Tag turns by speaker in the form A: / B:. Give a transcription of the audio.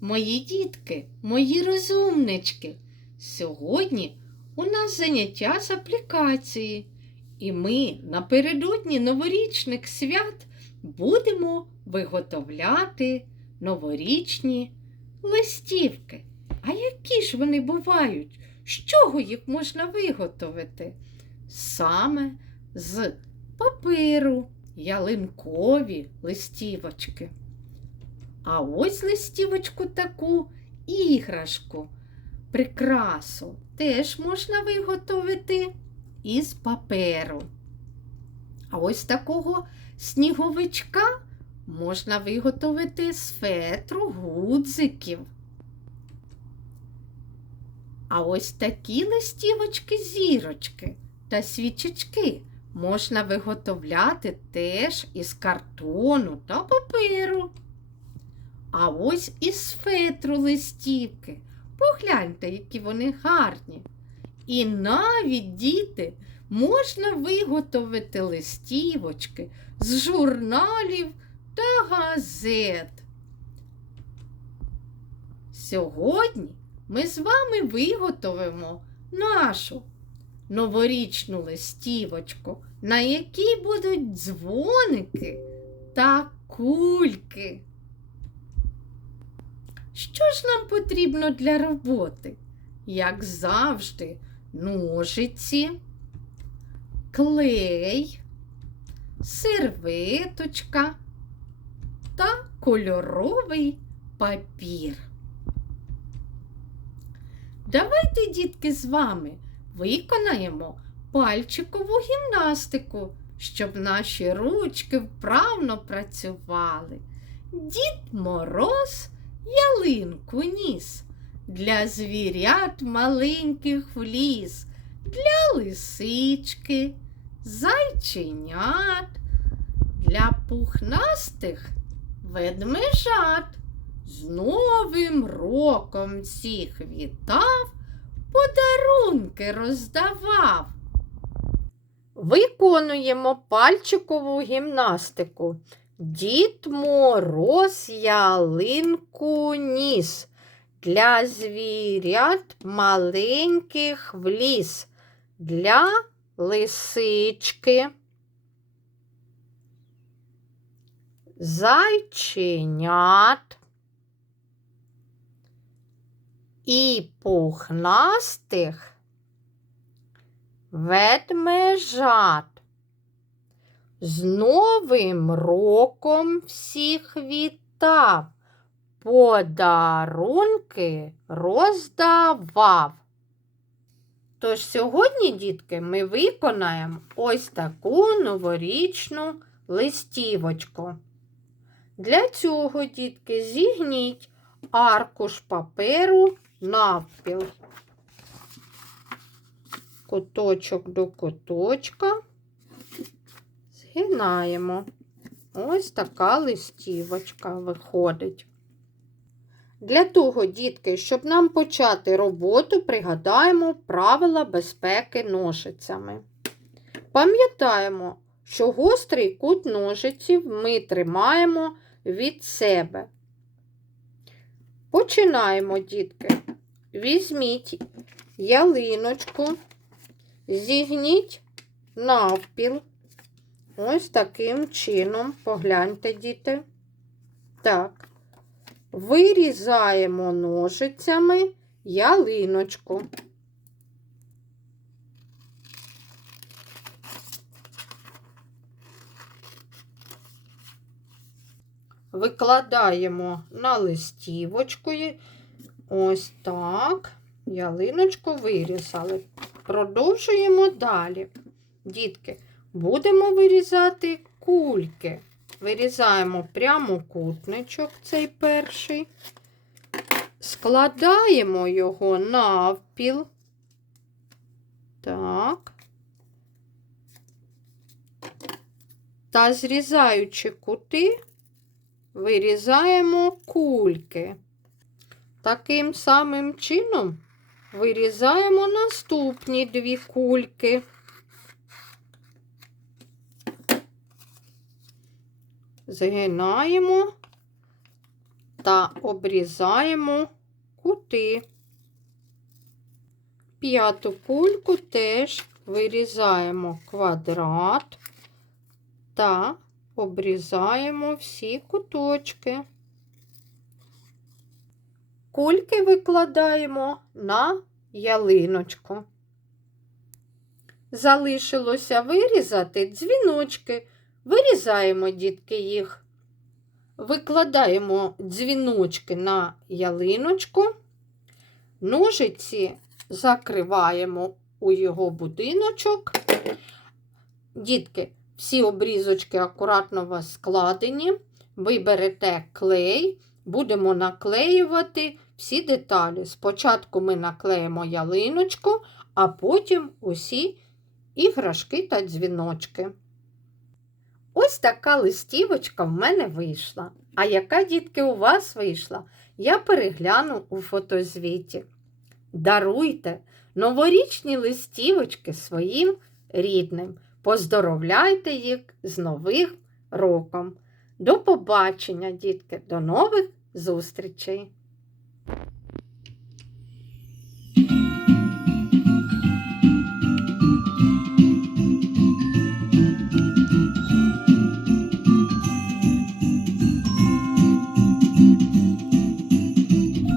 A: Мої дітки, мої розумнички. Сьогодні у нас заняття з аплікації, і ми напередодні новорічних свят будемо виготовляти новорічні листівки. А які ж вони бувають? З чого їх можна виготовити? Саме з паперу, ялинкові листівочки. А ось листівочку таку іграшку, прикрасу теж можна виготовити із паперу. А ось такого сніговичка можна виготовити з фетру гудзиків. А ось такі листівочки зірочки та свічечки можна виготовляти теж із картону та паперу. А ось із фетру листівки. Погляньте, які вони гарні. І навіть діти можна виготовити листівочки з журналів та газет. Сьогодні ми з вами виготовимо нашу новорічну листівочку, на якій будуть дзвоники та кульки. Що ж нам потрібно для роботи? Як завжди, ножиці, клей, серветочка та кольоровий папір. Давайте, дітки, з вами виконаємо пальчикову гімнастику, щоб наші ручки вправно працювали. Дід Мороз ялинку ніс, для звірят маленьких в ліс, для лисички, зайченят, для пухнастих ведмежат. З Новим роком всіх вітав, подарунки роздавав. Виконуємо пальчикову гімнастику. Дід Мороз ялинку ніс, для звірят маленьких в ліс, для лисички, зайченят. І пухнастих ведмежат. З Новим роком всіх вітав, подарунки роздавав. Тож сьогодні, дітки, ми виконаємо ось таку новорічну листівочку. Для цього, дітки, зігніть аркуш паперу навпіл. Куточок до куточка. Згинаємо. Ось така листівочка виходить. Для того, дітки, щоб нам почати роботу, пригадаємо правила безпеки ножицями. Пам'ятаємо, що гострий кут ножиців ми тримаємо від себе. Починаємо, дітки. Візьміть ялиночку, зігніть навпіл. Ось таким чином, погляньте, діти. Так, вирізаємо ножицями ялиночку. Викладаємо на листівочку. Ось так. Ялиночку вирізали. Продовжуємо далі. Дітки, будемо вирізати кульки. Вирізаємо прямокутничок цей перший, складаємо його навпіл. Так. Та зрізаючи кути, вирізаємо кульки. Таким самим чином вирізаємо наступні дві кульки. Згинаємо та обрізаємо кути. П'яту кульку теж вирізаємо квадрат та обрізаємо всі куточки. Кульки викладаємо на ялиночку. Залишилося вирізати дзвіночки. Вирізаємо, дітки, їх. Викладаємо дзвіночки на ялиночку, ножиці закриваємо у його будиночок. Дітки, всі обрізочки акуратно у вас складені. Ви берете клей, будемо наклеювати всі деталі. Спочатку ми наклеїмо ялиночку, а потім усі іграшки та дзвіночки. Ось така листівочка в мене вийшла. А яка, дітки, у вас вийшла? Я перегляну у фотозвіті. Даруйте новорічні листівочки своїм рідним. Поздоровляйте їх з Новим роком. До побачення, дітки, до нових зустрічей!